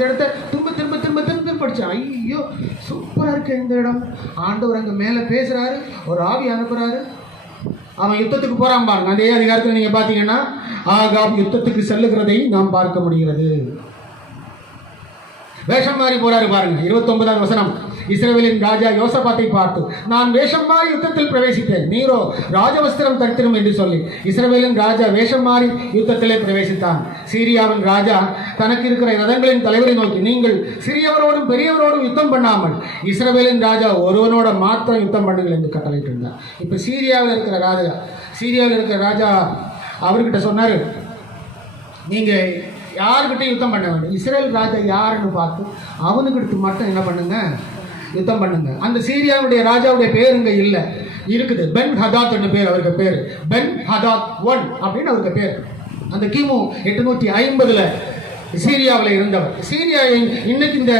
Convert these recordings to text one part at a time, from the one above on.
இந்த இடத்த திரும்ப திரும்ப திரும்ப திரும்ப படித்தேன். ஐயோ சூப்பராக இருக்கு இந்த இடம். ஆண்டவர் அங்கே மேலே பேசுகிறாரு, ஒரு ஆவி அனுப்புகிறாரு. அவன் யுத்தத்துக்கு போகிறான் பாருங்க. அதே அதிகாரத்தில் நீங்கள் பார்த்தீங்கன்னா ஆகாப் யுத்தத்துக்கு செல்லுகிறதை நாம் பார்க்க முடிகிறது. வேஷம் மாறி போறாரு பாருங்க. 29வது வசனம். இஸ்ரவேலின் ராஜா யோசபாத்தை பார்த்து, நான் வேஷம் மாறி யுத்தத்தில் பிரவேசித்தேன், நீரோ ராஜவஸ்திரம் தரித்திரும் என்று சொல்லி இஸ்ரவேலின் ராஜா வேஷம் மாறி யுத்தத்திலே பிரவேசித்தான். சீரியாவின் ராஜா தனக்கு இருக்கிற ரதங்களின் தலைவரை நோக்கி, நீங்கள் சிறியவரோடும் பெரியவரோடும் யுத்தம் பண்ணாமல் இஸ்ரவேலின் ராஜா ஒருவனோட மாத்திரம் யுத்தம் பண்ணுங்கள் என்று கட்டளையிட்டு இருந்தார். இப்போ சீரியாவில் இருக்கிற ராஜா அவர்கிட்ட சொன்னார், நீங்கள் யாருக்கிட்டையும் யுத்தம் பண்ண வேண்டும். இஸ்ரேல் ராஜா யாருன்னு பார்த்து அவனுக்கிட்ட மட்டும் என்ன பண்ணுங்க, யுத்தம் பண்ணுங்க. அந்த சீரியாவுடைய ராஜாவுடைய பேர் இங்கே இல்லை, இருக்குது. பென் ஹதாத் என்று பேர், அவருக்கு பேர் பென் ஹதாத் 1 அப்படின்னு அவருக்கு பேர். அந்த கிமு 850 சீரியாவில் இருந்தவர். சீரியா இன்னைக்கு இந்த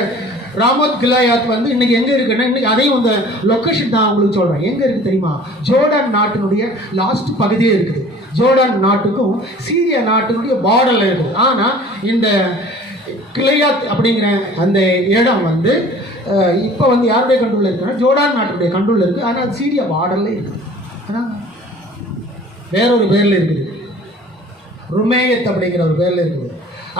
ராமோத் கிலாயாத் வந்து இன்னைக்கு எங்கே இருக்குன்னா, இன்னைக்கு அதையும் அந்த லொக்கேஷன் தான் உங்களுக்கு சொல்கிறேன். எங்கே இருக்குது தெரியுமா? ஜோர்டான் நாட்டினுடைய லாஸ்ட் பகுதியே இருக்குது. ஜோர்டான் நாட்டுக்கும் சீரியா நாட்டினுடைய பார்டரில் இருக்குது. ஆனால் இந்த கிளையாத் அப்படிங்கிற அந்த இடம் வந்து இப்போ வந்து யாருடைய கண்ட்ரோலில் இருக்குன்னா ஜோர்டான் நாட்டுடைய கண்ட்ரோலில் இருக்குது. ஆனால் அது சீரியா பார்டரில் இருக்குது. ஆனால் வேறொரு பேரில் இருக்குது, ருமேயத் அப்படிங்கிற ஒரு பேரில் இருக்குது.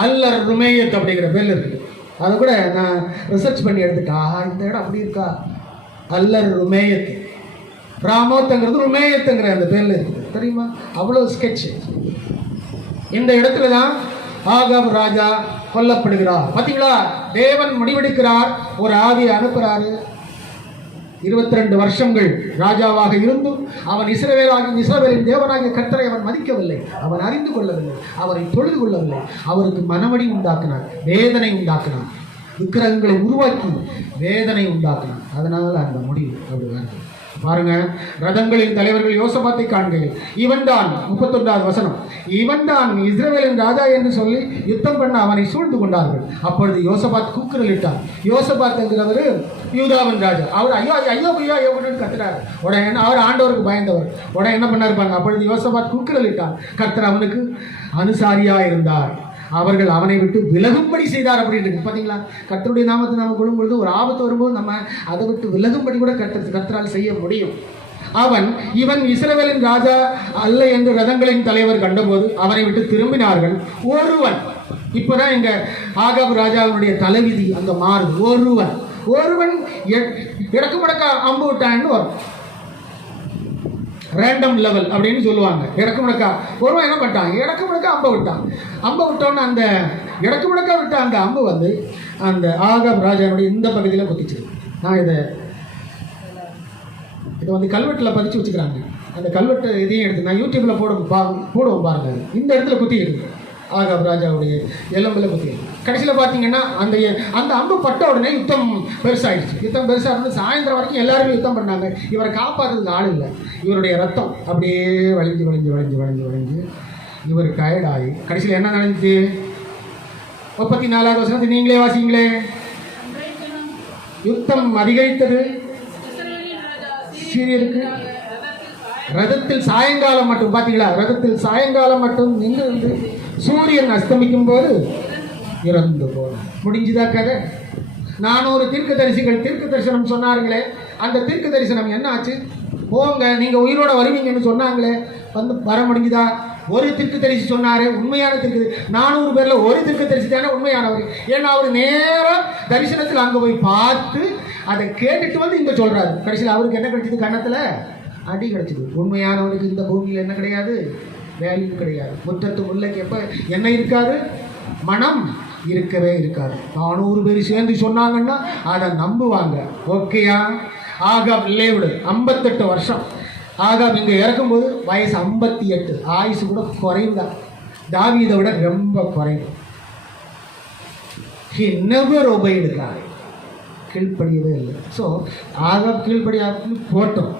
அல்லர் ருமேயத் அப்படிங்கிற பேரில் இருக்குது. அதை கூட நான் ரிசர்ச் பண்ணி எடுத்துட்டா, இந்த இடம் அப்படி இருக்கா. அல்லர் ருமேயத், ராமோத்துங்கிறது ருமேயத்துங்கிற அந்த பேரில் இருக்குது. தெரியுமா? அவ்வளோ ஸ்கெட்ச். இந்த இடத்துல தான் ஆகாப் ராஜா கொல்லப்படுகிறார். பார்த்தீங்களா? தேவன் முடிவெடுக்கிறார், ஒரு ஆவியை அனுப்புகிறாரு. 22 வருஷங்கள் ராஜாவாக இருந்தும் அவன் இஸ்ரவேலின் தேவனாகிய கர்த்தரை அவன் மதிக்கவில்லை, அவன் அறிந்து கொள்ளவில்லை, அவரை தொழுது கொள்ளவில்லை. அவருக்கு மனவடி உண்டாக்கினார், வேதனை உண்டாக்கினார், விக்கிரகங்களை உருவாக்கி வேதனை உண்டாக்கினார். அதனால அந்த முடிவு அப்படி வருது பாருங்க. ரதங்களின் தலைவர்கள் யோசபாத்தை காண்கையில், இவன் தான் 31வது வசனம், இவன் தான் இஸ்ரவேலின் ராஜா என்று சொல்லி யுத்தம் பண்ண அவனை சூழ்ந்து கொண்டார்கள். அப்பொழுது யோசபாத் கூக்குரலிட்டார். யோசபாத் என்கிறவர் யூதாவின் ராஜா. அவர் ஐயோ ஐயோ ஐயோ ஐயோன்னு கத்துறாரு. உடனே அவர் ஆண்டவருக்கு பயந்தவர். உடனே என்ன பண்ணார் பாருங்க. அப்பொழுது யோசபாத் கூக்குரலிட்டார். கர்த்தர் அவனுக்கு அனுசாரியா இருந்தார், அவர்கள் அவனை விட்டு விலகும்படி செய்தார் அப்படின்னு இருக்கு. பார்த்தீங்களா? கர்த்தருடைய நாமத்தை நாம் கொள்ளும் பொழுது ஒரு ஆபத்து வரும்போது நம்ம அதை விட்டு விலகும்படி கூட கர்த்தரால் செய்ய முடியும். இவன் இஸ்ரவேலின் ராஜா அல்ல என்று ரதங்களின் தலைவர் கண்டபோது அவனை விட்டு திரும்பினார்கள். ஒருவன், இப்போதான் எங்க ஆகாப் ராஜாவுடைய தலைவிதி அங்க மாறுது. ஒருவன் இடக்கு முடக்க அம்பு விட்டான்னு வரும். ரேண்டம் லெவல் அப்படின்னு சொல்லுவாங்க. இடக்கு முடக்கா ஒருவன் என்ன பண்ணிட்டான், இடக்கு முடக்க அம்பை விட்டோன்னு அந்த இடக்கு முடக்க விட்ட அந்த அம்பு வந்து அந்த ஆகாப் ராஜாவுடைய இந்த பகுதியில் குத்திச்சு. நான் இதை வந்து கல்வெட்டில் பதிச்சு வச்சுக்கிறாங்க. அந்த கல்வெட்டு இதையும் எடுத்து நான் யூடியூப்பில் போடுவோம் பாருங்க. இந்த இடத்துல குத்திக்கிட்டு ஆகாப் ராஜாவுடைய எலும்பில் குத்திக்கிட்டு கடைசியில் பார்த்தீங்கன்னா அந்த அம்பு பட்ட உடனே யுத்தம் பெருசாகிடுச்சு. யுத்தம் பெருசாக இருந்து சாயந்தரம் வரைக்கும் எல்லாருமே யுத்தம் பண்ணாங்க. இவரை காப்பாற்றுறதுக்கு ஆள் இல்லை. இவருடைய ரத்தம் அப்படியே வளைஞ்சு இவர் டயர்டாகி கடைசியில் என்ன நடந்துச்சு? 34வது வசனத்தை நீங்களே வாசிங்களே. யுத்தம் அதிகரித்தது சீரியருக்கு. ரதத்தில் சாயங்காலம் மட்டும், பார்த்தீங்களா? ரதத்தில் சாயங்காலம் மட்டும் நின்று சூரியன் அஸ்தமிக்கும் போது இறந்து போன முடிஞ்சுதா கதை. 400 தீர்க்க தரிசிகள் தீர்க்க தரிசனம் சொன்னார்களே, அந்த தீர்க்க தரிசனம் என்ன ஆச்சு? போங்க நீங்க உயிரோட வருவீங்கன்னு சொன்னாங்களே, வந்து வர முடிஞ்சுதா? ஒரு தீர்க்க தரிசி சொன்னாரு, உண்மையான தீர்க்க 400 பேர்ல ஒரு தீர்க்க தரிசி தானே உண்மையானவர். ஏன்னா அவர் நேரம் தரிசனத்தில் அங்க போய் பார்த்து அதை கேட்டுட்டு வந்து இங்க சொல்றாரு. கடைசியில் அவருக்கு என்ன கிடைச்சது? கன்னத்துல அடி கிடைச்சது. உண்மையானவனுக்கு இந்த பூமியில் என்ன கிடையாது? வேல்யூ கிடையாது. முற்றத்து முல்லைக்கு எப்ப என்ன இருக்காது? மனம் இருக்கவே இருக்காது. 400 பேர் சேர்ந்து சொன்னாங்கன்னா அதை நம்புவாங்க. ஓகேயா? ஆகாப் லேவிடு 58 வருஷம். ஆகாப் இங்கே இறக்கும்போது வயசு 58. ஆயுசு கூட குறைவுதான். தாவீதை விட ரொம்ப குறைவு. He never obeyed God. கீழ்ப்படியவே இல்லை. ஸோ ஆகாப் கீழ்ப்படியாக்கு போட்டோம்.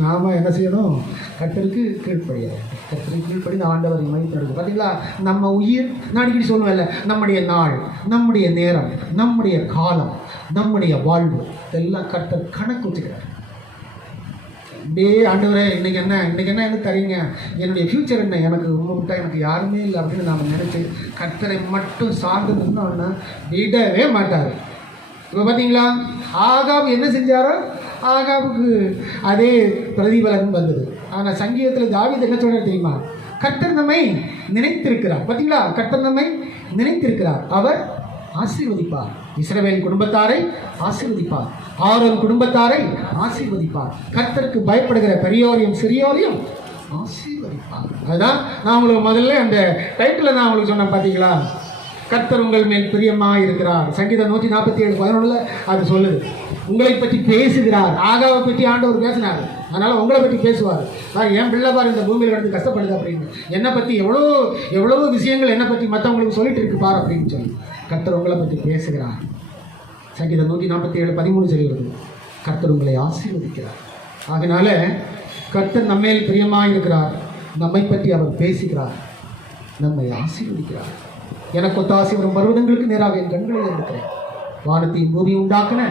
நாம் என்ன செய்யணும்? கர்த்தருக்கு கீழ்ப்படியாது. கர்த்தருக்கு கீழ்ப்படி ஆண்டவரை மதிப்பிடுது. பார்த்தீங்களா? நம்ம உயிர், நான் அடிக்கடி சொல்லுவேன்ல, நம்முடைய நாள், நம்முடைய நேரம், நம்முடைய காலம், நம்முடைய வாழ்வு எல்லாம் கர்த்தர் கணக்கு வச்சுக்கிறார். அப்படியே ஆண்டவரே இன்னைக்கு என்ன என்ன தரீங்க, என்னுடைய ஃப்யூச்சர் என்ன, எனக்கு உங்களை விட்டா எனக்கு யாருமே இல்லை அப்படின்னு நாம் நினச்சி கர்த்தரை மட்டும் சார்ந்து நின்னோன்னா விடவே மாட்டார். இப்போ பார்த்தீங்களா, ஆகாப் என்ன செஞ்சாரோ ஆகாவுக்கு அதே பிரதிபலன் வந்தது. ஆனால் சங்கீதத்தில் தாவீது என்ன சொல்றாரு தெரியுமா, கர்த்தர் நம்மை நினைத்திருக்கிறார். பார்த்தீங்களா, கர்த்தர் நம்மை நினைத்திருக்கிறார், அவர் ஆசீர்வதிப்பார். இஸ்ரவேல் குடும்பத்தாரை ஆசீர்வதிப்பார், ஆரோன் குடும்பத்தாரை ஆசீர்வதிப்பார். கர்த்தருக்கு பயப்படுகிற பெரியோரையும் சிறியோரையும் ஆசீர்வதிப்பார். அதுதான் நான் உங்களுக்கு முதல்ல அந்த டைட்டில் நான் உங்களுக்கு சொன்னேன். பார்த்தீங்களா, கர்த்தர் உங்கள் மேல் பிரியமாக இருக்கிறார். சங்கீதம் 147:11 அது சொல்லுது. உங்களை பற்றி பேசுகிறார். ஆகாவை பற்றி ஆண்டவர் பேசினார், அதனால் உங்களை பற்றி பேசுவார். என் பிள்ளை பாரு இந்த பூமியில் கிடந்து கஷ்டப்படுது அப்படின்னு, என்னை பற்றி எவ்வளோ விஷயங்கள் என்னை பற்றி மற்றவங்களுக்கு சொல்லிட்டு இருக்கு பார் அப்படின்னு சொல்லி கர்த்தர் உங்களை பற்றி பேசுகிறார். சங்கீதம் 147:13 சொல்லுகிறது, கர்த்தர் உங்களை ஆசீர்வதிக்கிறார். அதனால கர்த்தர் நம்மேல் பிரியமாக இருக்கிறார், நம்மை பற்றி அவர் பேசுகிறார், நம்மை ஆசீர்வதிக்கிறார். எனக்கு ஒத்தாசை வரும் பர்வதங்களுக்கு நேராக என் கண்களை இருக்கிறேன். வானத்தையும் பூமியை உண்டாக்குன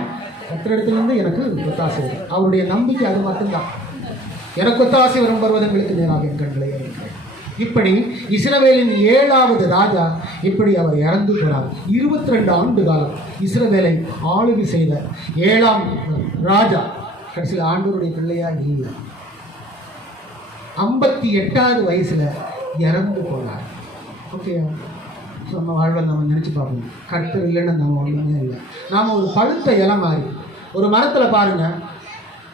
கர்த்தரிடத்திலிருந்து எனக்கு ஒத்தாசை வரும். அவருடைய நம்பிக்கை அது மட்டும்தான். எனக்கு ஒத்தாசை வரும் பர்வதங்களுக்கு நேராக என் கண்களை இருக்கிறேன். இப்படி இஸ்ரவேலின் 7வது ராஜா இப்படி அவர் இறந்து போனார். 22 ஆண்டு காலம் இஸ்ரவேலை ஆளுகை செய்த 7ஆம் ராஜா கடைசியில் ஆண்டவருடைய பிள்ளையா இல்லை. 58வது வயசுல இறந்து போனார். ஓகே, நம்ம வாழ்வில் நம்ம நினச்சி பார்க்கணும், கர்த்தர் இல்லைன்னு நம்ம ஒன்றுமே இல்லை. நாம் ஒரு பழுத்த இலை மாதிரி, ஒரு மரத்தில் பாருங்கள்,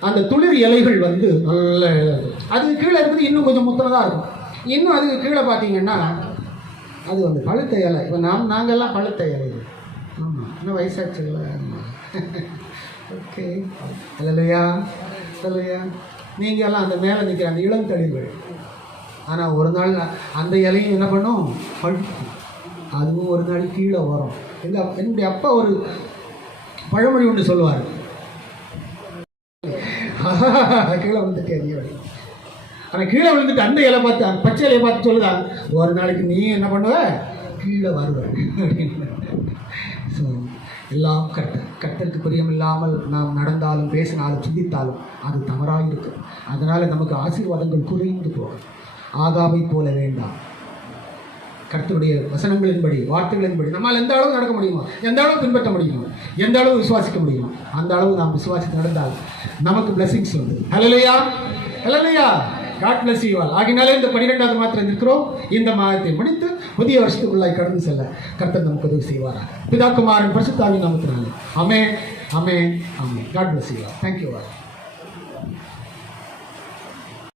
அந்த துளிர் இலைகள் வந்து நல்ல அதுக்கு கீழே இருக்குது இன்னும் கொஞ்சம் முத்தினதாக இருக்கும். இன்னும் அதுக்கு கீழே பார்த்தீங்கன்னா அது வந்து பழுத்த இலை. இப்போ நாங்கள்லாம் பழுத்த இலைகள். ஆமாம், இன்னும் வயசாச்சு இல்லை. ஓகே, இல்லையா இல்லையா, நீங்கள் எல்லாம் அந்த மேலே நிற்கிற அந்த இளம் தளிர்கள். ஆனால் ஒரு நாள் அந்த இலையும் என்ன பண்ணும், பழுக்கும். அதுவும் ஒரு நாள் கீழே வரும். என்னுடைய அப்பா ஒரு பழமொழி ஒன்று சொல்லுவார், கீழே வந்துட்டு அதிக. ஆனால் கீழே விழுந்துட்டு அந்த இலை பார்த்து பச்சை இலையை பார்த்து சொல்லுதான், ஒரு நாளைக்கு நீ என்ன பண்ணுவ, கீழே வருவ அப்படின்னு. ஸோ எல்லாம் கர்த்தருக்கு பிரியமில்லாமல் நாம் நடந்தாலும் பேசினாலும் சிந்தித்தாலும் அது தவறாக இருக்கும். அதனால் நமக்கு ஆசீர்வாதங்கள் குறைந்து போகும். ஆகாவை போல வேண்டாம். கர்த்தருடைய வசனங்களின்படி வார்த்தைகளின்படி நம்மால் எந்த அளவு நடக்க முடியுமோ, எந்த அளவு பின்பற்ற முடியுமோ, எந்த அளவு விசுவாசிக்க முடியுமோ அந்த அளவு நாம் விசுவாசித்து நடந்தால் நமக்கு பிளஸிங்ஸ் உண்டு. Hallelujah, hallelujah. God bless you all. ஆகினாலே இந்த 12வது மாதத்தில் இருக்கிறோம். இந்த மாதத்தை முடித்து புதிய வருஷத்துக்குள்ளாய் கடந்து செல்ல கர்த்தர் நமக்கு உதவி செய்வார். பிதா குமாரன் பரிசுத்த ஆவியின் நாமத்தினாலே. Amen, amen, amen. God bless you all. Thank you all.